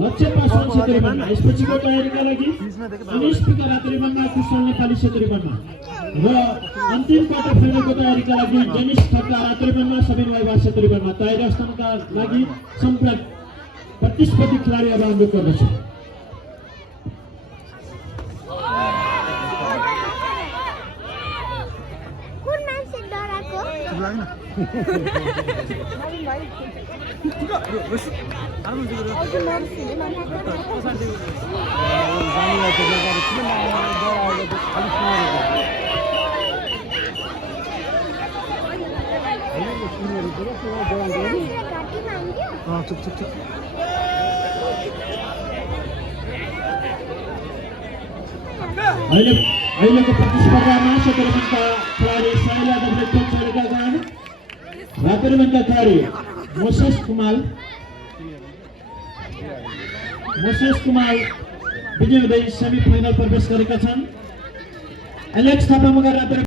लक्ष्य पासवान क्षेत्री बन्ना यसपछिको तयारीका लागि अनिश पिका रात्रि बन्ना कुशल नेपाली क्षेत्री बन्ना र अन्तिम क्वार्टर फाइनलको तयारीका लागि जेनिस ठक्का रात्रि बन्ना सबिन वाइवा क्षेत्री बन्ना तयारी अवस्थाका लागि सम्पूर्ण प्रतिस्पर्धी खेलाडी अब अनुरोध गर्दछु। अहिलेको प्रतिस्पर्धामा क्षेत्रीका खेलाडी साइला यादवले खेल छोडेका छन्। रात्रिबन्का खेलाडी मोसेस कुमाल विजय हुँदै सेमी फाइनल प्रवेश गरेका छन्। एलेक्स थापा मगर